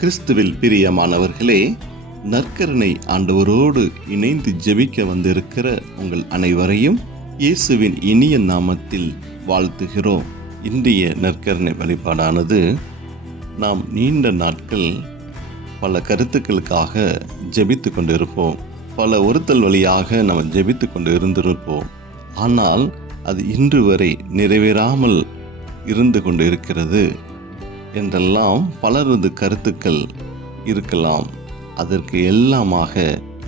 கிறிஸ்துவில் பிரியமானவர்களே, நற்கருணை ஆண்டவரோடு இணைந்து ஜெபிக்க வந்திருக்கிற உங்கள் அனைவரையும் இயேசுவின் இனிய நாமத்தில் வாழ்த்துகிறோம். இன்றைய நற்கருணை வழிபாடானது நாம் நீண்ட நாட்கள் பல கருத்துக்களுக்காக ஜெபித்து கொண்டிருப்போம். பல ஒருத்தல் வழியாக நாம் ஜெபித்து கொண்டு இருந்திருப்போம். ஆனால் அது இன்று வரை நிறைவேறாமல் இருந்து கொண்டு இருக்கிறது என்றெல்லாம் பலரது கருத்துக்கள் இருக்கலாம். அதற்கு எல்லாமாக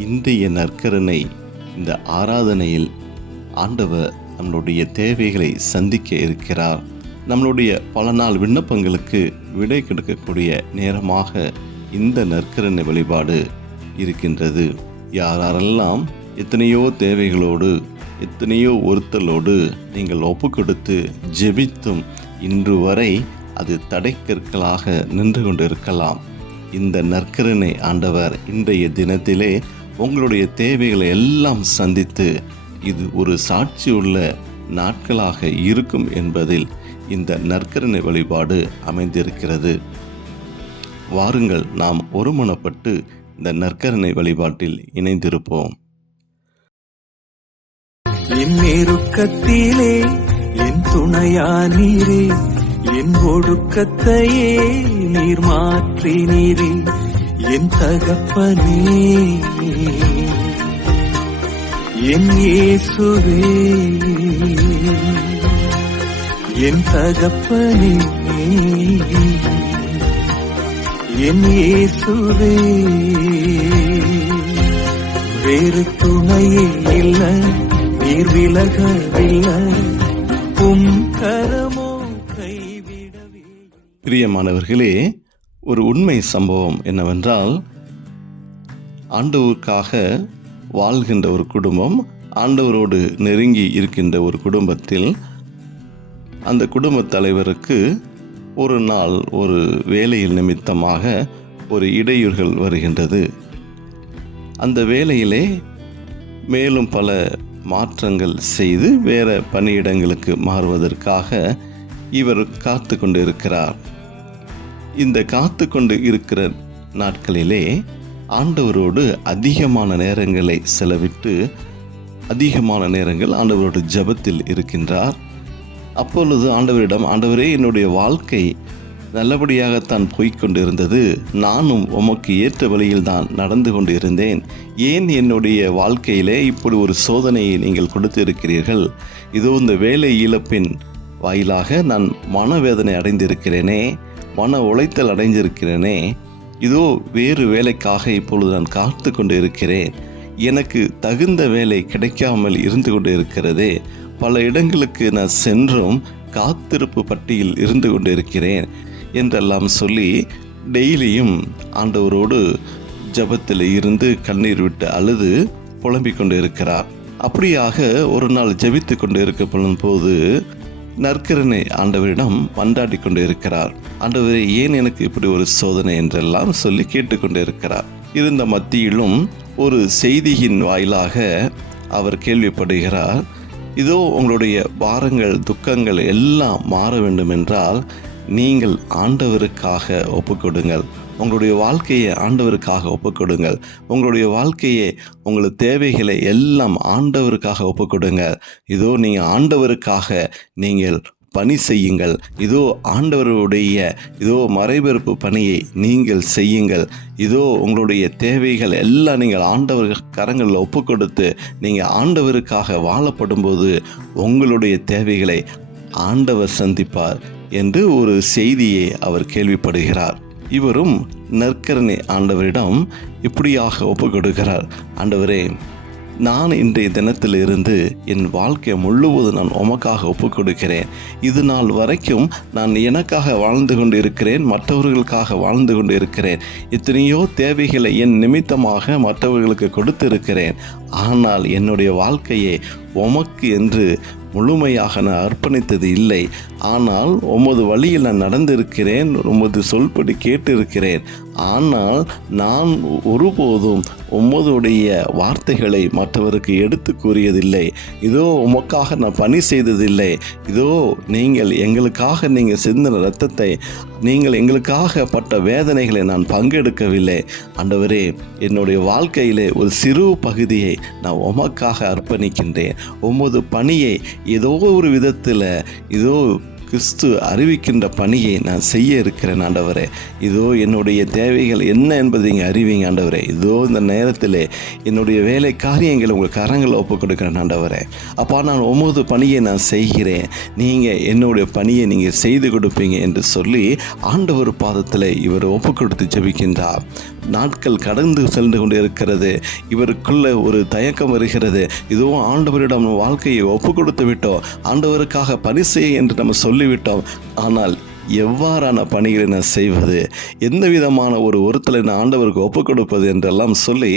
இன்றைய நற்கருணை இந்த ஆராதனையில் ஆண்டவர் நம்மளுடைய தேவைகளை சந்திக்க இருக்கிறார். நம்மளுடைய பல நாள் விண்ணப்பங்களுக்கு விடை கொடுக்கக்கூடிய நேரமாக இந்த நற்கருணை வழிபாடு இருக்கின்றது. யாரெல்லாம் எத்தனையோ தேவைகளோடு எத்தனையோ ஒருத்தலோடு நீங்கள் ஒப்பு கொடுத்து ஜெபித்தும் இன்று வரை அது தடைக்கற்களாக நின்று கொண்டிருக்கலாம். இந்த நற்கருணை ஆண்டவர் இன்றைய தினத்திலே உங்களுடைய தேவைகளை எல்லாம் சந்தித்து இது ஒரு சாட்சியுள்ள நாட்களாக இருக்கும் என்பதில் இந்த நற்கருணை வழிபாடு அமைந்திருக்கிறது. வாருங்கள், நாம் ஒருமனப்பட்டு இந்த நற்கருணை வழிபாட்டில் இணைந்திருப்போம். என் நெருக்கத்திலே என் துணையானீரே, என் ஒடுக்கத்தையே நீர் மாற்றினீரே, என் தகப்பனே என் இயேசுவே, என் தகப்பனே என் இயேசுவே. வேறு துணையே இல்லை, நீர் விலகவில்லை, உம் கரமோ கைவிடவே. பிரியமானவர்களே, ஒரு உண்மை சம்பவம் என்னவென்றால், ஆண்டவருக்காக வாழ்கின்ற ஒரு குடும்பம், ஆண்டவரோடு நெருங்கி இருக்கின்ற ஒரு குடும்பத்தில் அந்த குடும்ப தலைவருக்கு ஒரு நாள் ஒரு வேலையில் நிமித்தமாக ஒரு இடையூறுகள் வருகின்றது. அந்த வேலையிலே மேலும் பல மாற்றங்கள் செய்து வேறு பணியிடங்களுக்கு மாறுவதற்காக இவர் காத்து கொண்டு இருக்கிறார். இந்த காத்து கொண்டு இருக்கிற நாட்களிலே ஆண்டவரோடு அதிகமான நேரங்களை செலவிட்டு அதிகமான நேரங்கள் ஆண்டவரோடு ஜெபத்தில் இருக்கின்றார். அப்பொழுது ஆண்டவரிடம், ஆண்டவரே, என்னுடைய வாழ்க்கை நல்லபடியாகத்தான் போய்கொண்டு இருந்தது, நானும் உமக்கு ஏற்ற வழியில் தான் நடந்து கொண்டு இருந்தேன், ஏன் என்னுடைய வாழ்க்கையிலே இப்படி ஒரு சோதனையை நீங்கள் கொடுத்திருக்கிறீர்கள்? இதோ இந்த வேலை இழப்பின் வாயிலாக நான் மனவேதனை அடைந்திருக்கிறேனே, மன உளைத்தல் அடைந்திருக்கிறேனே, இதோ வேறு வேலைக்காக இப்பொழுது நான் காத்து கொண்டு இருக்கிறேன், எனக்கு தகுந்த வேலை கிடைக்காமல் இருந்து கொண்டு இருக்கிறதே, பல இடங்களுக்கு நான் சென்றும் காத்திருப்பு பட்டியில் இருந்து கொண்டு இருக்கிறேன் என்றெல்லாம் சொல்லி டெய்லியும் ஆண்டவரோடு ஜெபத்தில் இருந்து கண்ணீர் விட்டு அழுது புலம்பிக் கொண்டு இருக்கிறார். அப்படியாக ஒரு நாள் ஜெபித்து கொண்டு இருக்கப்படும் போது நற்கருணை ஆண்டவரிடம் மன்றாடி கொண்டு இருக்கிறார். ஆண்டவரே, ஏன் எனக்கு இப்படி ஒரு சோதனை என்றெல்லாம் சொல்லி கேட்டுக்கொண்டு இருக்கிறார். இருந்த மத்தியிலும் ஒரு செய்தியின் வாயிலாக அவர் கேள்விப்படுகிறார், இதோ உங்களுடைய பாரங்கள் துக்கங்கள் எல்லாம் மாற வேண்டும் என்றால் நீங்கள் ஆண்டவருக்காக ஒப்புக்கொடுங்கள், உங்களுடைய வாழ்க்கையை ஆண்டவருக்காக ஒப்புக்கொடுங்கள், உங்களுடைய வாழ்க்கையை உங்கள் தேவைகளை எல்லாம் ஆண்டவருக்காக ஒப்புக்கொடுங்கள், இதோ நீங்கள் ஆண்டவருக்காக நீங்கள் பணி செய்யுங்கள், இதோ ஆண்டவருடைய இதோ மறைபெறுப்பு பணியை நீங்கள் செய்யுங்கள், இதோ உங்களுடைய தேவைகள் எல்லாம் நீங்கள் ஆண்டவர் கரங்களில் ஒப்பு கொடுத்து நீங்கள் ஆண்டவருக்காக வாழப்படும்போது உங்களுடைய தேவைகளை ஆண்டவர் சந்திப்பார் என்று ஒரு செய்தியை அவர் கேள்விப்படுகிறார். இவரும் நற்கருணை ஆண்டவரிடம் இப்படியாக ஒப்பு கொடுக்கிறார், ஆண்டவரே, நான் இன்றைய தினத்திலிருந்து என் வாழ்க்கை முழுவதும் நான் உமக்காக ஒப்புக் கொடுக்கிறேன். இது நாள் வரைக்கும் நான் எனக்காக வாழ்ந்து கொண்டு இருக்கிறேன், மற்றவர்களுக்காக வாழ்ந்து கொண்டு இருக்கிறேன், எத்தனையோ தேவைகளை என் நிமித்தமாக மற்றவர்களுக்கு கொடுத்திருக்கிறேன். ஆனால் என்னுடைய வாழ்க்கையை உமக்கு என்று முழுமையாக நான் அர்ப்பணித்தது இல்லை. ஆனால் உமது வழியில் நான் நடந்திருக்கிறேன், உமது சொல்படி கேட்டிருக்கிறேன். ஆனால் நான் ஒருபோதும் உமதுடைய வார்த்தைகளை மற்றவருக்கு எடுத்து கூறியதில்லை. இதோ உமக்காக நான் பணி செய்ததில்லை. இதோ நீங்கள் எங்களுக்காக நீங்கள் சிந்தின இரத்தத்தை, நீங்கள் எங்களுக்காக பட்ட வேதனைகளை நான் பங்கெடுக்கவில்லை. ஆண்டவரே, என்னுடைய வாழ்க்கையிலே ஒரு சிறு பகுதியை நான் உமக்காக அர்ப்பணிக்கின்றேன். உமது பணியை ஏதோ ஒரு விதத்தில் இதோ கிறிஸ்து அறிவிக்கின்ற பணியை நான் செய்ய இருக்கிறேன் ஆண்டவரே. இதோ என்னுடைய தேவைகள் என்ன என்பதை நீங்கள் அறிவிங்க ஆண்டவரே. இதோ இந்த நேரத்தில் என்னுடைய வேலை காரியங்களை உங்கள் கரங்களை ஒப்புக் கொடுக்குறேன் ஆண்டவரே. அப்பா, நான் உமது பணியை நான் செய்கிறேன், நீங்கள் என்னுடைய பணியை நீங்கள் செய்து கொடுப்பீங்க என்று சொல்லி ஆண்டவர் பாதத்தில் இவர் ஒப்புக் கொடுத்து ஜெபிக்கின்றார். நாட்கள் கடந்து சென்று கொண்டு இருக்கிறது. இவருக்குள்ள ஒரு தயக்கம் வருகிறது. இதுவும் ஆண்டவரிடம் வாழ்க்கையை ஒப்பு கொடுத்து விட்டோம், ஆண்டவருக்காக பணி செய்ய என்று நம்ம சொல்லிவிட்டோம். ஆனால் எவ்வாறான பணிகளை நான் செய்வது, எந்த விதமான ஒரு ஒருத்தலை நான் ஆண்டவருக்கு ஒப்புக் கொடுப்பது என்றெல்லாம் சொல்லி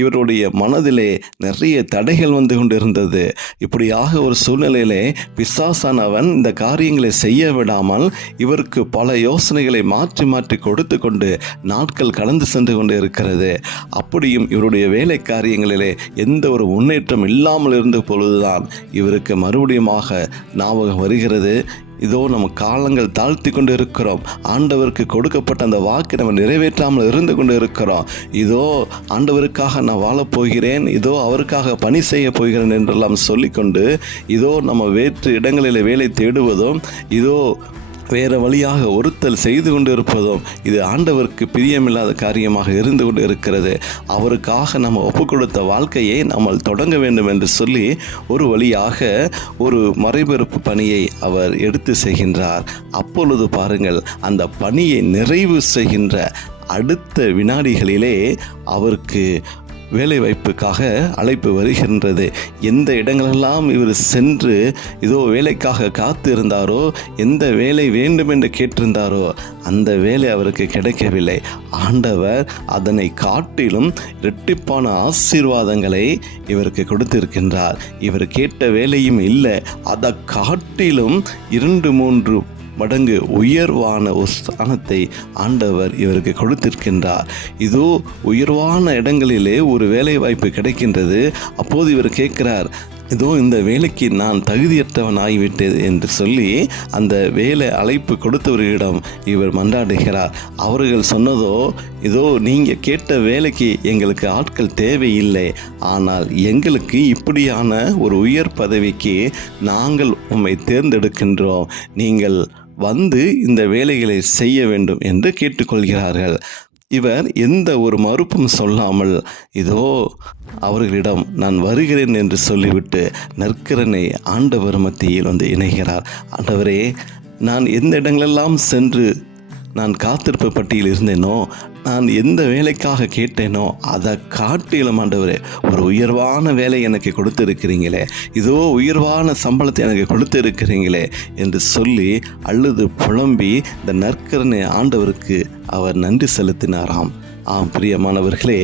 இவருடைய மனதிலே நிறைய தடைகள் வந்து கொண்டு இருந்தது. இப்படியாக ஒரு சூழ்நிலையிலே பிசாசானவன் இந்த காரியங்களை செய்ய விடாமல் இவருக்கு பல யோசனைகளை மாற்றி மாற்றி கொடுத்து கொண்டு நாட்கள் கடந்து சென்று கொண்டு இருக்கிறது. அப்படியும் இவருடைய வேலை காரியங்களிலே எந்த ஒரு முன்னேற்றம் இல்லாமல் இருந்த பொழுதுதான் இவருக்கு மறுபடியுமாக ஞாபகம் வருகிறது. இதோ நம்ம காலங்கள் தாழ்த்தி கொண்டு இருக்கிறோம், ஆண்டவருக்கு கொடுக்கப்பட்ட அந்த வாக்கை நம்ம நிறைவேற்றாமல் இருந்து கொண்டு இருக்கிறோம். இதோ ஆண்டவருக்காக நான் வாழப்போகிறேன், இதோ அவருக்காக பணி செய்ய போகிறேன் என்றெல்லாம் சொல்லிக்கொண்டு இதோ நம்ம வேற்று இடங்களில் வேலை தேடுவதும், இதோ வேறு வழியாக ஒருத்தல் செய்து கொண்டு இருப்பதும் இது ஆண்டவருக்கு பிரியமில்லாத காரியமாக இருந்து கொண்டு இருக்கிறது. அவருக்காக நம்ம ஒப்புக் கொடுத்த வாழ்க்கையை நம்ம தொடங்க வேண்டும் என்று சொல்லி ஒரு வழியாக ஒரு மறைபெறுப்பு பணியை அவர் எடுத்து செய்கின்றார். அப்பொழுது பாருங்கள், அந்த பணியை நிறைவு செய்கின்ற அடுத்த வினாடிகளிலே அவருக்கு வேலை வாய்ப்புக்காக அழைப்பு வருகின்றது. எந்த இடங்களெல்லாம் இவர் சென்று இதோ வேலைக்காக காத்து இருந்தாரோ, எந்த வேலை வேண்டும் என்று கேட்டிருந்தாரோ அந்த வேலை அவருக்கு கிடைக்கவில்லை. ஆண்டவர் அதனை காட்டிலும் இரட்டிப்பான ஆசீர்வாதங்களை இவருக்கு கொடுத்திருக்கின்றார். இவர் கேட்ட வேலையும் இல்லை, அதை காட்டிலும் 2-3 மடங்கு உயர்வான ஒரு ஸ்தானத்தை ஆண்டவர் இவருக்கு கொடுத்திருக்கின்றார். இதோ உயர்வான இடங்களிலே ஒரு வேலை வாய்ப்பு கிடைக்கின்றது. அப்போது இவர் கேட்கிறார், இதோ இந்த வேலைக்கு நான் தகுதியற்றவன் ஆகிவிட்டது என்று சொல்லி அந்த வேலை அழைப்பு கொடுத்தவர்களிடம் இவர் மன்றாடுகிறார். அவர்கள் சொன்னதோ, இதோ நீங்கள் கேட்ட வேலைக்கு எங்களுக்கு ஆட்கள் தேவையில்லை, ஆனால் எங்களுக்கு இப்படியான ஒரு உயர் பதவிக்கு நாங்கள் உம்மை தேர்ந்தெடுக்கின்றோம், நீங்கள் வந்து இந்த வேலைகளை செய்ய வேண்டும் என்று கேட்டுக்கொள்கிறார்கள். இவர் எந்த ஒரு மறுப்பும் சொல்லாமல் இதோ அவர்களிடம் நான் வருகிறேன் என்று சொல்லிவிட்டு நற்கரனை ஆண்டவர் மத்தியில் வந்து இணைகிறார். ஆண்டவரே, நான் எந்த இடங்களெல்லாம் சென்று நான் காத்திருப்பு பட்டியல் இருந்தேனோ, நான் எந்த வேலைக்காக கேட்டேனோ அதை காட்டிலும் ஆண்டவரே ஒரு உயர்வான வேலை எனக்கு கொடுத்திருக்கிறீங்களே, இதோ உயர்வான சம்பளத்தை எனக்கு கொடுத்திருக்கிறீங்களே என்று சொல்லி அழுது புலம்பி இந்த நற்கரனை ஆண்டவருக்கு அவர் நன்றி செலுத்தினாராம். ஆம் பிரியமானவர்களே,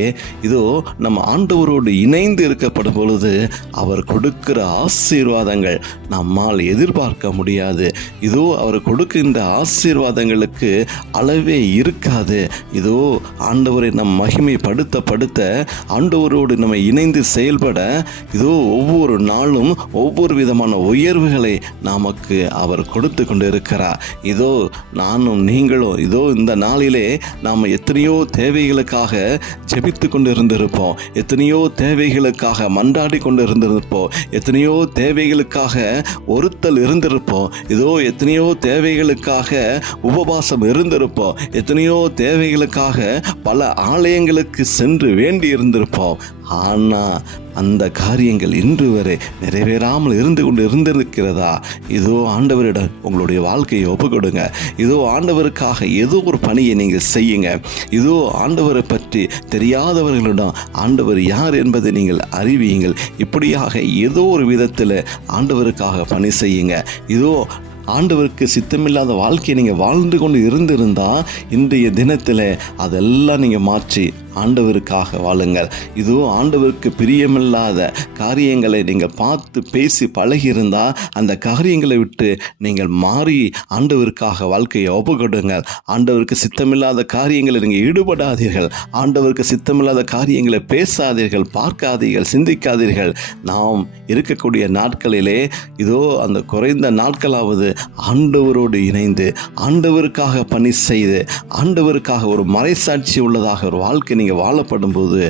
இதோ நம்ம ஆண்டவரோடு இணைந்து இருக்கப்படும் பொழுது அவர் கொடுக்கிற ஆசீர்வாதங்கள் நம்மால் எதிர்பார்க்க முடியாது. இதோ அவர் கொடுக்கின்ற ஆசீர்வாதங்களுக்கு அளவே இருக்காது. இதோ ஆண்டவரை நம் மகிமைப்படுத்த ஆண்டவரோடு நம்ம இணைந்து செயல்பட இதோ ஒவ்வொரு நாளும் ஒவ்வொரு விதமான உயர்வுகளை நமக்கு அவர் கொடுத்து கொண்டு இருக்கிறார். இதோ நானும் நீங்களும் இதோ இந்த நாளிலே நாம் எத்தனையோ தேவைகளுக்காக ஜெபித்து கொண்டு இருந்திருப்போம், எத்தனையோ தேவைகளுக்காக மன்றாடி கொண்டு இருந்திருப்போம், எத்தனையோ தேவைகளுக்காக ஒருத்தல் இருந்திருப்போம், இதோ எத்தனையோ தேவைகளுக்காக உபவாசம் இருந்திருப்போம், எத்தனையோ தேவைகளுக்காக பல ஆலயங்களுக்கு சென்று வேண்டி இருந்திருப்போம். ஆனால் அந்த காரியங்கள் இன்று வரை நிறைவேறாமல் இருந்து கொண்டு இருந்திருக்கிறதா? இதோ ஆண்டவரிடம் உங்களுடைய வாழ்க்கையை ஒப்புக் கொடுங்க. இதோ ஆண்டவருக்காக ஏதோ ஒரு பணியை நீங்கள் செய்யுங்க. இதோ ஆண்டவரை பற்றி தெரியாதவர்களிடம் ஆண்டவர் யார் என்பதை நீங்கள் அறிவியுங்கள். இப்படியாக ஏதோ ஒரு விதத்தில் ஆண்டவருக்காக பணி செய்யுங்க. இதோ ஆண்டவருக்கு சித்தமில்லாத வாழ்க்கையை நீங்கள் வாழ்ந்து கொண்டு இருந்திருந்தால் இன்றைய தினத்தில் அதெல்லாம் நீங்கள் மாற்றி ஆண்டவருக்காக வாழுங்கள். இதோ ஆண்டவருக்கு பிரியமில்லாத காரியங்களை நீங்கள் பார்த்து பேசி பழகியிருந்தால் அந்த காரியங்களை விட்டு நீங்கள் மாறி ஆண்டவருக்காக வாழ்க்கையை ஒப்புக்கொடுங்கள். ஆண்டவருக்கு சித்தமில்லாத காரியங்களை நீங்கள் ஈடுபடாதீர்கள். ஆண்டவருக்கு சித்தமில்லாத காரியங்களை பேசாதீர்கள், பார்க்காதீர்கள், சிந்திக்காதீர்கள். நாம் இருக்கக்கூடிய நாட்களிலே இதோ அந்த குறைந்த நாட்களாவது ஆண்டவரோடு இணைந்து ஆண்டவருக்காக பணி செய்து ஆண்டவருக்காக ஒரு மறைசாட்சி உள்ளதாக ஒரு வாழ்க்கை நீங்கள் வாழப்படும் போது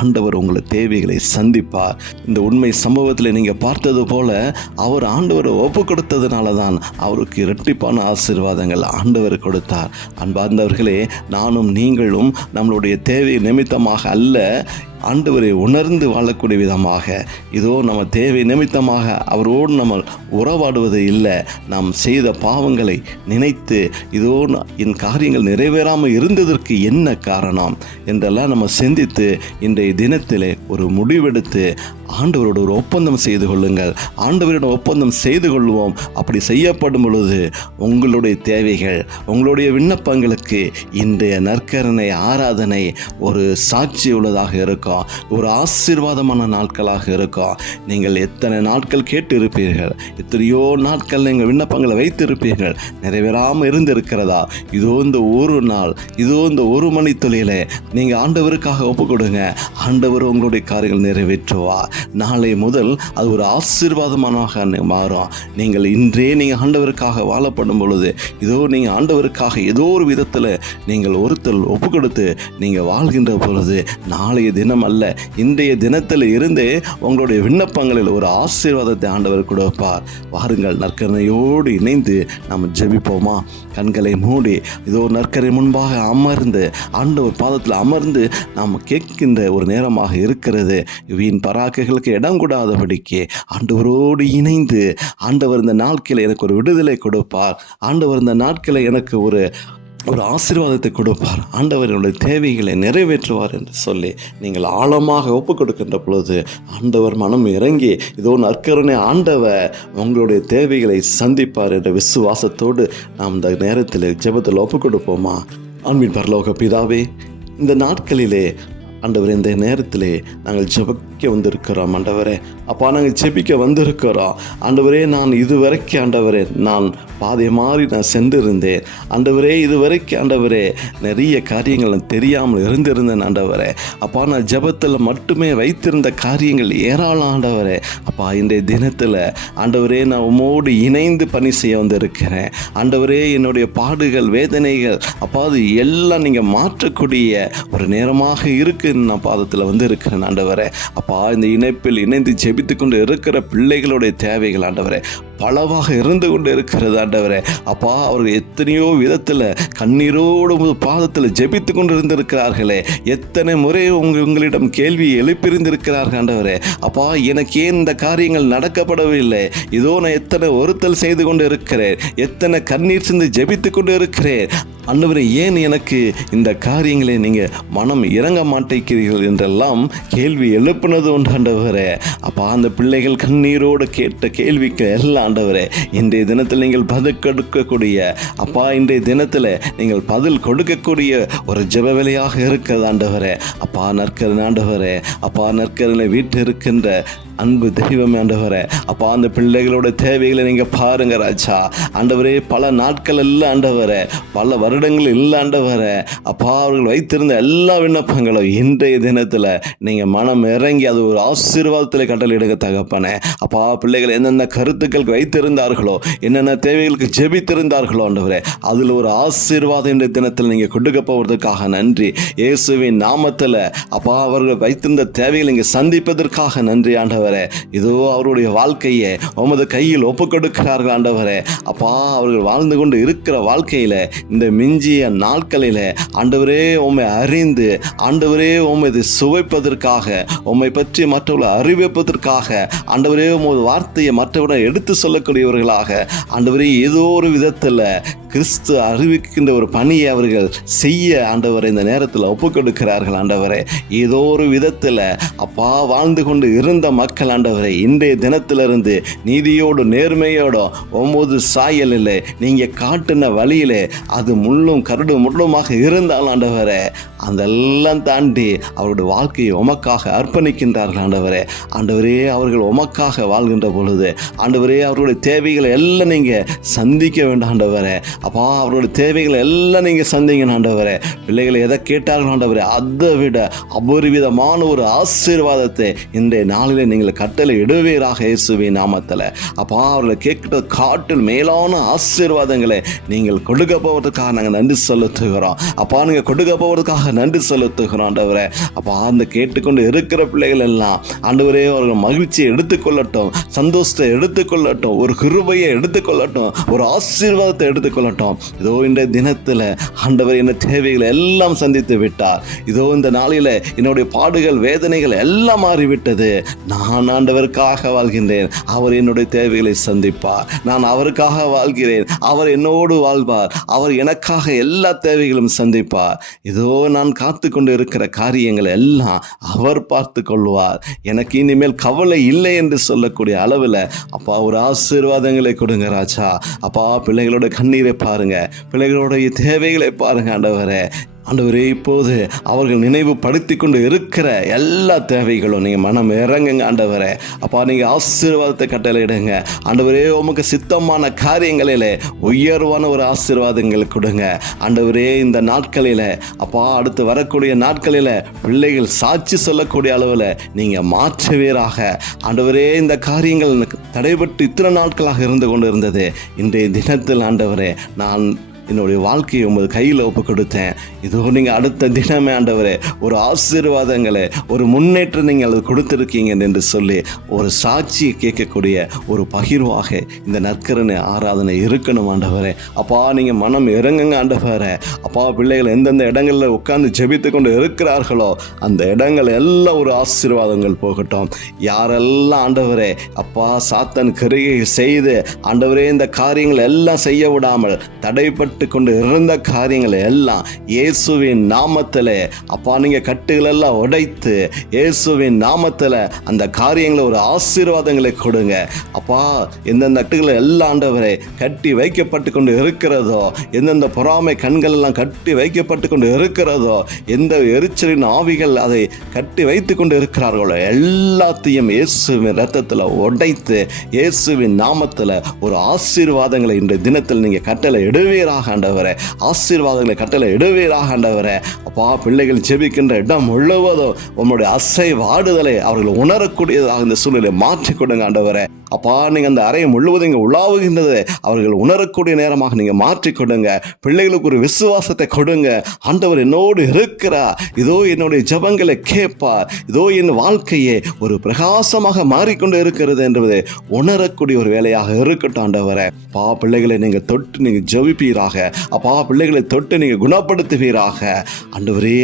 ஆண்டவர் உங்களை தேவைகளை சந்திப்பார். இந்த உண்மை சம்பவத்தில் நீங்கள் பார்த்தது போல அவர் ஆண்டவரை ஒப்பு கொடுத்ததுனால தான் அவருக்கு இரட்டிப்பான ஆசீர்வாதங்கள் ஆண்டவர் கொடுத்தார். அன்பார்ந்தவர்களே, நானும் நீங்களும் நம்மளுடைய தேவை நிமித்தமாக அல்ல, ஆண்டவரை உணர்ந்து வாழக்கூடிய விதமாக இதோ நம்ம தேவை நிமித்தமாக அவரோடு நம்ம உறவாடுவது இல்லை. நாம் செய்த பாவங்களை நினைத்து இதோ என் காரியங்கள் நிறைவேறாமல் இருந்ததற்கு என்ன காரணம் என்றெல்லாம் நம்ம சிந்தித்து இன்றைய தினத்திலே ஒரு முடிவெடுத்து ஆண்டவரோட ஒரு ஒப்பந்தம் செய்து கொள்ளுங்கள். ஆண்டவரோட ஒப்பந்தம் செய்து கொள்வோம். அப்படி செய்யப்படும் பொழுது உங்களுடைய தேவைகள், உங்களுடைய விண்ணப்பங்களுக்கு இன்றைய நற்கருணை ஆராதனை ஒரு சாட்சி உள்ளதாக இருக்கும், ஒரு ஆசீர்வாதமான நாட்களாக இருக்கும். நீங்கள் எத்தனை நாட்கள் கேட்டு இருப்பீர்கள், எத்தனையோ நாட்கள் நீங்கள் விண்ணப்பங்களை வைத்திருப்பீர்கள், நிறைவேறாமல் இருந்திருக்கிறதா? இதோ இந்த ஒரு நாள், இதோ இந்த ஒரு மணி துளியில நீங்கள் ஆண்டவருக்காக ஒப்பு கொடுங்க. ஆண்டவர் உங்களுடைய காரியங்கள் நிறைவேற்றுவார். நாளை முதல் அது ஒரு ஆசீர்வாதமாக மாறும். நீங்கள் இன்றே நீங்கள் ஆண்டவருக்காக வாழப்படும் பொழுது இதோ நீங்கள் ஆண்டவருக்காக ஏதோ ஒரு விதத்தில் நீங்கள் ஒருத்தல் ஒப்பு கொடுத்து நீங்கள் வாழ்கின்ற பொழுது நாளைய தினம் அல்ல, இன்றைய தினத்தில் இருந்தே உங்களுடைய விண்ணப்பங்களில் ஒரு ஆசீர்வாதத்தை ஆண்டவர் கொடுப்பார். வாருங்கள், நற்கருணையோடு இணைந்து நாம் ஜெபிப்போமா? கண்களை மூடி இதோ நற்கரை முன்பாக அமர்ந்து ஆண்டவர் பாதத்தில் அமர்ந்து நாம் கேட்கின்ற ஒரு நேரமாக இருக்கிறது. வீண் பராக்குகளுக்கு இடம் கூடாதபடிக்கு ஆண்டவரோடு இணைந்து ஆண்டவர் இந்த நாட்களில் எனக்கு ஒரு விடுதலை கொடுப்பார், ஆண்டவர் இந்த நாட்களில் எனக்கு ஒரு ஆசீர்வாதத்தை கொடுப்பார், ஆண்டவர் என்னுடைய தேவைகளை நிறைவேற்றுவார் என்று சொல்லி நீங்கள் ஆழமாக ஒப்பு கொடுக்கின்ற பொழுது ஆண்டவர் மனம் இறங்கி இதோ நற்கருணை ஆண்டவர் உங்களுடைய தேவைகளை சந்திப்பார் என்ற விசுவாசத்தோடு நாம் இந்த நேரத்தில் ஜெபத்தில் ஒப்பு கொடுப்போமா? அன்பின் பரலோக பிதாவே, இந்த நாட்களிலே ஆண்டவரே, இந்த நேரத்திலே நாங்கள் ஜெபிக்க வந்திருக்கிறோம். ஆண்டவரே அப்பா, நாங்கள் ஜெபிக்க வந்திருக்கிறோம். ஆண்டவரே, நான் இதுவரைக்கும் ஆண்டவரே நான் பாதை மாறி நான் சென்றிருந்தேன். ஆண்டவரே, இதுவரைக்கும் ஆண்டவரே நிறைய காரியங்கள் நான் தெரியாமல் இருந்திருந்தேன். ஆண்டவரே அப்பா, நான் ஜெபத்தில் மட்டுமே வைத்திருந்த காரியங்கள் ஏராளம். ஆண்டவரே அப்பா, இன்றைய தினத்தில் ஆண்டவரே நான் உம்மோடு இணைந்து பணி செய்ய வந்திருக்கிறேன். ஆண்டவரே, என்னுடைய பாடுகள், வேதனைகள் அப்பா அது எல்லாம் நீங்கள் மாற்றக்கூடிய ஒரு நேரமாக இருக்கு. நான் பாதத்தில் வந்து இருக்கிறேன். ஆண்டவரே அப்பா, இந்த இணைப்பில் இணைந்து ஜெபித்து கொண்டு இருக்கிற பிள்ளைகளுடைய தேவைகள் ஆண்டவரே பலவாக இருந்து கொண்டு இருக்கிறது. ஆண்டவரே அப்பா, அவர்கள் எத்தனையோ விதத்தில் கண்ணீரோடு பாதத்தில் ஜெபித்து கொண்டு இருந்திருக்கிறார்களே, எத்தனை முறை உங்களிடம் கேள்வி எழுப்பியிருந்திருக்கிறார்கள். ஆண்டவரே அப்பா, எனக்கு ஏன் இந்த காரியங்கள் நடக்கப்படவில்லை? இதோ நான் எத்தனை ஒருத்தல் செய்து கொண்டு இருக்கிறேன், எத்தனை கண்ணீர் சிந்து ஜெபித்து கொண்டு இருக்கிறேன். ஆண்டவரே, ஏன் எனக்கு இந்த காரியங்களை நீங்கள் மனம் இறங்க மாட்டேங்கிறீர்கள் என்றெல்லாம் கேள்வி எழுப்பினது உண்டு. ஆண்டவரே அப்பா, அந்த பிள்ளைகள் கண்ணீரோடு கேட்ட கேள்விக்கு எல்லாம் ஆண்டவரே இன்றைய தினத்தில் நீங்கள் பதில் கொடுக்கக்கூடிய அப்பா, இன்றைய தினத்தில் நீங்கள் பதில் கொடுக்கக்கூடிய ஒரு ஜெப வேலையாக இருக்கிறது. ஆண்டவரே அப்பா, நற்கருணை ஆண்டவரே அப்பா, நற்கருணை வீட்டில் இருக்கின்ற அன்பு தெய்வமே ஆண்டவரே அப்பா, அந்த பிள்ளைகளோட தேவைகளை நீங்கள் பாருங்க ராஜா. ஆண்டவரே, பல நாட்கள் இல்லை ஆண்டவரே, பல வருடங்கள் இல்லை ஆண்டவரே அப்பா, அவர்கள் வைத்திருந்த எல்லா விண்ணப்பங்களும் இன்றைய தினத்தில் நீங்கள் மனம் இறங்கி அது ஒரு ஆசீர்வாதத்தில் கட்டளையிடுங்க தகப்பனே. அப்பா, பிள்ளைகள் என்னென்ன கருத்துக்களுக்கு வைத்திருந்தார்களோ, என்னென்ன தேவைகளுக்கு ஜெபித்திருந்தார்களோ ஆண்டவரே, அதில் ஒரு ஆசீர்வாதம் இன்றைய தினத்தில் நீங்கள் கொடுக்க போவதற்காக நன்றி. இயேசுவின் நாமத்தில் அப்பா, அவர்கள் வைத்திருந்த தேவைகளை நீங்கள் சந்திப்பதற்காக நன்றி. ஆண்டவரே இதோ அவருடைய வாழ்க்கையை உமது கையில் ஒப்பு கொடுக்கிறார்கள். ஆண்டவரே அப்பா, அவர்கள் வாழ்ந்து கொண்டு இருக்கிற வாழ்க்கையில இந்த மிஞ்சிய நாட்களில ஆண்டவரே உம்மை அறிந்து ஆண்டவரே உம்மை சுவைப்பதற்காக, உம்மை பற்றி மற்றவர்களை அறிவிப்பதற்காக ஆண்டவரே உமது வார்த்தையை மற்றவர்கள் எடுத்து சொல்லக்கூடியவர்களாக ஆண்டவரே ஏதோ ஒரு விதத்தில் கிறிஸ்து அறிவிக்கின்ற ஒரு பணியை அவர்கள் செய்ய ஆண்டவரை இந்த நேரத்தில் ஒப்பு கொடுக்கிறார்கள். ஆண்டவரே ஏதோ ஒரு விதத்தில் அப்பா வாழ்ந்து கொண்டு இருந்த மக்கள் ஆண்டவரை இன்றைய தினத்திலிருந்து நீதியோடு நேர்மையோடும் ஒவ்வொரு சாயலில் நீங்கள் காட்டின வழியிலே அது முள்ளும் கரடு முள்ளுமாக இருந்தால் ஆண்டவரே அதெல்லாம் தாண்டி அவருடைய வாழ்க்கையை உமக்காக அர்ப்பணிக்கின்றார்கள் ஆண்டவரே. ஆண்டவரே, அவர்கள் உமக்காக வாழ்கின்ற பொழுது ஆண்டவரே, அவர்களுடைய தேவைகளை எல்லாம் நீங்கள் சந்திக்க வேண்டும் ஆண்டவரே. அப்பா, அவருடைய தேவைகளை எல்லாம் நீங்கள் சந்திங்க ஆண்டவரே. பிள்ளைகளை எதை கேட்டார்கள் ஆண்டவரே, அதை விட அபரிவிதமான ஒரு ஆசீர்வாதத்தை இன்றைய நாளில் நீங்கள் கட்டளை இடுவீராக இயேசுவின் நாமத்தில். அப்பா, அவர்களை கேட்கிற காட்டில் மேலான ஆசீர்வாதங்களை நீங்கள் கொடுக்க போவதற்காக நாங்கள் நன்றி செலுத்துகிறோம். அப்பா, நீங்கள் கொடுக்க போவதற்காக நன்றி செலுத்துகிறோம் ஆண்டவரே. அப்பா, அந்த கேட்டுக்கொண்டு இருக்கிற பிள்ளைகள் எல்லாம் ஆண்டவரே, அவர்கள் மகிழ்ச்சியை எடுத்துக்கொள்ளட்டும், சந்தோஷத்தை எடுத்துக்கொள்ளட்டும், ஒரு கிருபையை எடுத்துக்கொள்ளட்டும், ஒரு ஆசீர்வாதத்தை எடுத்துக்கொள்ளட்டும். இதோ இன்றைய தினத்தில் ஆண்டவர் என்ன தேவைகளை எல்லாம் சந்தித்து விட்டார். இதோ இந்த நாளில் என்னுடைய பாடுகள் வேதனைகள் எல்லாம் மாறிவிட்டது. நான் ஆண்டவருக்காக வாழ்கின்றேன், அவர் என்னுடைய தேவைகளை சந்திப்பார். நான் அவருக்காக வாழ்கிறேன், அவர் என்னோடு வாழ்வார். அவர் எனக்காக எல்லா தேவைகளும் சந்திப்பார். இதோ நான் காத்து கொண்டு இருக்கிற காரியங்கள் எல்லாம் அவர் பார்த்து கொள்வார். எனக்கு இனிமேல் கவலை இல்லை என்று சொல்லக்கூடிய அளவில் அப்பா ஒரு ஆசீர்வாதங்களை கொடுங்க ராஜா. அப்பா, பிள்ளைகளோட கண்ணீரை பாருங்க, பிள்ளைகளுடைய தேவைகளை பாருங்க ஆண்டவரே. ஆண்டவரே, இப்போது அவர்கள் நினைவுபடுத்தி கொண்டு இருக்கிற எல்லா தேவைகளும் நீங்கள் மனம் இறங்குங்க ஆண்டவரே. அப்பா, நீங்கள் ஆசீர்வாதத்தை கட்டளையிடுங்க ஆண்டவரே. உமக்கு சித்தமான காரியங்களில் உயர்வான ஒரு ஆசீர்வாதங்கள் கொடுங்க ஆண்டவரே. இந்த நாட்களில் அப்பா, அடுத்து வரக்கூடிய நாட்களில் பிள்ளைகள் சாட்சி சொல்லக்கூடிய அளவில் நீங்கள் மாற்றுவீராக ஆண்டவரே. இந்த காரியங்கள் தடைபட்டு இத்தனை நாட்களாக இருந்து கொண்டு இருந்தது. இன்றைய தினத்தில் ஆண்டவரே, நான் என்னுடைய வாழ்க்கையை உமது கையில் ஒப்பு கொடுத்தேன். இதோ நீங்கள் அடுத்த தினமே ஆண்டவரே ஒரு ஆசீர்வாதங்களை, ஒரு முன்னேற்றம் நீங்கள் அது கொடுத்துருக்கீங்க என்று சொல்லி ஒரு சாட்சியை கேட்கக்கூடிய ஒரு பகிர்வாக இந்த நற்கரணை ஆராதனை இருக்கணும் ஆண்டவரே. அப்பா, நீங்கள் மனம் இறங்குங்க ஆண்டவரே. அப்பா, பிள்ளைகள் எந்தெந்த இடங்களில் உட்கார்ந்து ஜெபித்து கொண்டு இருக்கிறார்களோ அந்த இடங்கள் எல்லாம் ஒரு ஆசீர்வாதங்கள் போகட்டும். யாரெல்லாம் ஆண்டவரே அப்பா சாத்தான் கிரியை செய்து ஆண்டவரே இந்த காரியங்கள் எல்லாம் செய்ய விடாமல் தடைப்பட்டு கொண்டு இருந்த காரியங்களை எல்லாம் இயேசுவின் நாமத்திலே அப்பா நீங்கள் கட்டுகள் எல்லாம் உடைத்து இயேசுவின் நாமத்தில் அந்த காரியங்களை ஒரு ஆசீர்வாதங்களை கொடுங்க அப்பா. எந்தெந்த கட்டுகளை எல்லாம் ஆண்டவரே கட்டி வைக்கப்பட்டு கொண்டு இருக்கிறதோ, எந்தெந்த பொறாமை கண்கள் எல்லாம் கட்டி வைக்கப்பட்டு கொண்டு இருக்கிறதோ, எந்த எரிச்சலின் ஆவிகள் அதை கட்டி வைத்து கொண்டு இருக்கிறார்களோ எல்லாத்தையும் இயேசுவின் இரத்தத்தில் உடைத்து இயேசுவின் நாமத்தில் ஒரு ஆசீர்வாதங்களை இன்றைய தினத்தில் நீங்கள் கட்டளை இடுவீராக ஆண்டவரே. ஆசீர்வாதங்களை கட்டளை இடுவீராக ஆண்டவரே. அப்பா, பிள்ளைகள் ஜெபிக்கின்ற இடம் முழுவதும் உங்களுடைய அசைவாடுதலை அவர்கள் உணரக்கூடியதாக இந்த சூழ்நிலை மாற்றிக் கொடுங்க ஆண்டவரே. அப்பா, நீங்கள் அந்த அறையை முழுவதும் இங்கே உலாவுகின்றது அவர்கள் உணரக்கூடிய நேரமாக நீங்கள் மாற்றிக் கொடுங்க. பிள்ளைகளுக்கு ஒரு விசுவாசத்தை கொடுங்க. ஆண்டவர் என்னோடு இருக்கிறார், இதோ என்னுடைய ஜெபங்களை கேட்பார், இதோ என் வாழ்க்கையே ஒரு பிரகாசமாக மாறிக்கொண்டு இருக்கிறது என்பதை உணரக்கூடிய ஒரு வேலையாக இருக்கட்டும் ஆண்டவரே. அப்பா, பிள்ளைகளை நீங்கள் தொட்டு நீங்கள் ஜெபிப்பீராக. அப்பா, பிள்ளைகளை தொட்டு நீங்கள் குணப்படுத்துவீராக ஆண்டவரே.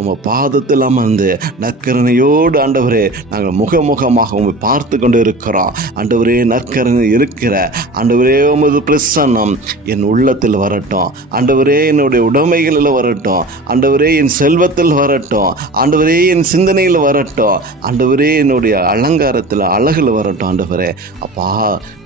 உங்கள் பாதத்தில் அமர்ந்து நற்கருணையோடு ஆண்டவரே நாங்கள் முகமுகமாக உங்களை பார்த்து கொண்டு இருக்கிறோம் ஆண்டவரே. நற்கருணை இருக்கிற ஆண்டவரே, உமது பிரசன்னம் என் உள்ளத்தில் வரட்டும் ஆண்டவரே, என்னுடைய உடைமைகளில் வரட்டும் ஆண்டவரே, என் செல்வத்தில் வரட்டும் ஆண்டவரே, என் சிந்தனையில் வரட்டும் ஆண்டவரே, என்னுடைய அலங்காரத்தில் அழகில் வரட்டும் ஆண்டவரே. அப்பா,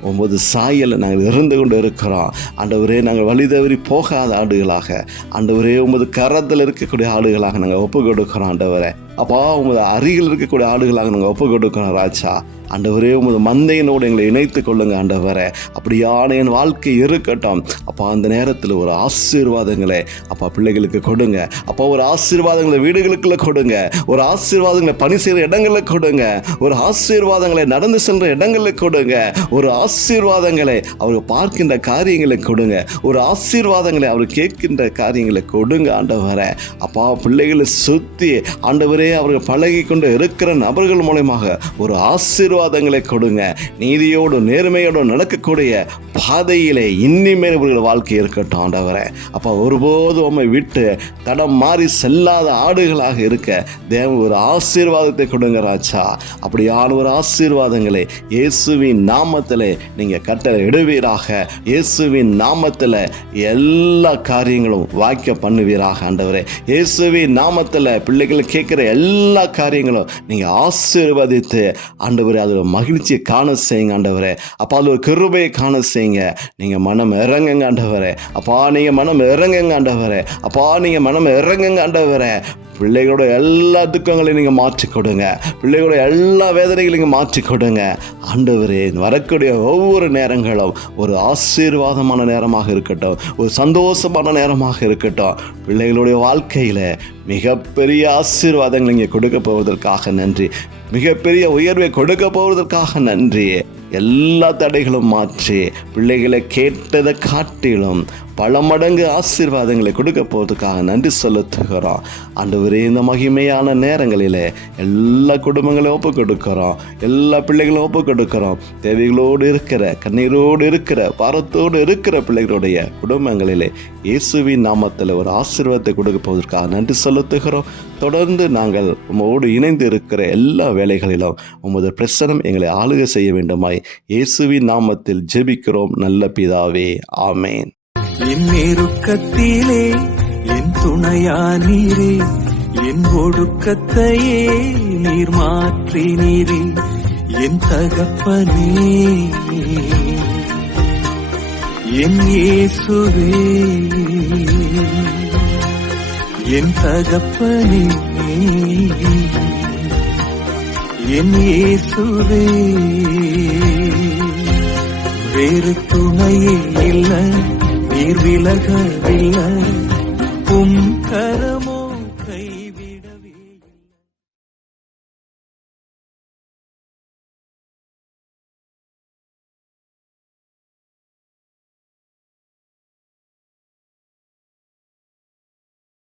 உமது சாயல் நாங்கள் இருந்து கொண்டு இருக்கிறோம் ஆண்டவரே. நாங்கள் வழி தவறி போகாத ஆடுகளாக ஆண்டவரே, உமது கரத்தில் இருக்கக்கூடிய ஆடுகளாக நாங்கள் ஒப்பு கொடுக்கிறோம் ஆண்டவரே. அப்பா, உமது அருகில் இருக்கக்கூடிய ஆடுகளாக நாங்கள் ஒப்பு கொடுக்கிறோம் ராஜா ஆண்டவரே. உமது மந்தையினோடு எங்களை இணைத்துக் கொள்ளுங்க ஆண்டவரே. அப்படியான என் வாழ்க்கை இருக்கட்டும் அப்பா. அந்த நேரத்தில் ஒரு ஆசீர்வாதங்களை அப்பா பிள்ளைகளுக்கு கொடுங்க அப்பா. ஒரு ஆசீர்வாதங்களை வீடுகளுக்குள்ள கொடுங்க, ஒரு ஆசீர்வாதங்களை பணி செய்கிற இடங்களில் கொடுங்க, ஒரு ஆசீர்வாதங்களை நடந்து செல்ற இடங்களில் கொடுங்க, ஒரு ஆசீர்வாதங்களை அவர்கள் பார்க்கின்ற காரியங்களை கொடுங்க, ஒரு ஆசீர்வாதங்களை அவர் கேட்கின்ற காரியங்களை கொடுங்க ஆண்டவரே. அப்பா, பிள்ளைகளை சுற்றி ஆண்டவரே அவர்கள் பழகி கொண்டு இருக்கிற நபர்கள் மூலமாக ஒரு ஆசீர்வாதங்களை கொடுங்க. நீதியோடு நேர்மையோடு நடக்கக்கூடிய பாதையிலே இனிமேல் இவர்கள் வாழ்க்கை இருக்கட்டும் ஆண்டவரே. அப்பா, ஒருபோது உம்மை விட்டு தடம் மாறி செல்லாத ஆடுகளாக இருக்க தேவன் ஒரு ஆசீர்வாதத்தை கொடுங்க ராஜா. அப்படியான ஒரு ஆசீர்வாதங்களை இயேசுவின் நாமத்தில் நீங்கள் கட்டளை இடுவீராக. இயேசுவின் நாமத்தில் எல்லா காரியங்களும் வாய்க்க பண்ணுவீராக ஆண்டவரே. இயேசுவின் நாமத்தில் பிள்ளைகள் கேட்கிற எல்லா காரியங்களும் நீங்கள் ஆசீர்வதித்து ஆண்டவரே அதில் மகிழ்ச்சியை காண செய்யுங்க ஆண்டவரே. அப்பா அதில் ஒரு கிருபையை காண செய்யுங்க. நீங்கள் மனம் இறங்குங்க ஆண்டவரே. அப்பா நீங்கள் மனம் இறங்குங்க ஆண்டவரே. அப்பா நீங்கள் மனம் இறங்குங்க ஆண்டவரே. பிள்ளைகளோட எல்லா துக்கங்களையும் நீங்கள் மாற்றி கொடுங்க. பிள்ளைகளோட எல்லா வேதனைகளையும் நீங்கள் மாற்றி கொடுங்க ஆண்டவரே. வரக்கூடிய ஒவ்வொரு நேரங்களும் ஒரு ஆசீர்வாதமான நேரமாக இருக்கட்டும், ஒரு சந்தோஷமான நேரமாக இருக்கட்டும். பிள்ளைகளுடைய வாழ்க்கையில் மிகப்பெரிய ஆசீர்வாதங்கள் இங்கே கொடுக்க போவதற்காக நன்றி. மிகப்பெரிய உயர்வை கொடுக்க போவதற்காக நன்றி. எல்லா தடைகளும் மாற்றி பிள்ளைகளை கேட்டதை காட்டிலும் பல மடங்கு ஆசீர்வாதங்களை கொடுக்க போவதற்காக நன்றி செலுத்துகிறோம் ஆண்டவரே. இந்த மகிமையான நேரங்களில் எல்லா குடும்பங்களையும் ஒப்பு கொடுக்கிறோம், எல்லா பிள்ளைகளும் ஒப்பு கொடுக்கிறோம். தேவைகளோடு இருக்கிற, கண்ணீரோடு இருக்கிற, பாரத்தோடு இருக்கிற பிள்ளைகளுடைய குடும்பங்களிலே இயேசுவின் நாமத்தில் ஒரு ஆசீர்வாதத்தை கொடுக்க போவதற்காக நன்றி செலுத்துகிறோம். தொடர்ந்து நாங்கள் உம்மோடு இணைந்து இருக்கிற எல்லா வேலைகளிலும் உமது பிரசனம் எங்களை ஆளுகை செய்ய வேண்டுமாய் இயேசுவின் நாமத்தில் ஜெபிக்கிறோம் நல்ல பிதாவே, ஆமேன். என் நெருக்கத்திலே என் துணையானீரே, என் ஒடுக்கத்தையே நீர் மாற்றினீரே, என் தகப்பனே என் இயேசுவே, என் தகப்பனே என் இயேசுவே. வேறு துணையே இல்லை, நீர் விலகவில்லை, உம் கரமோ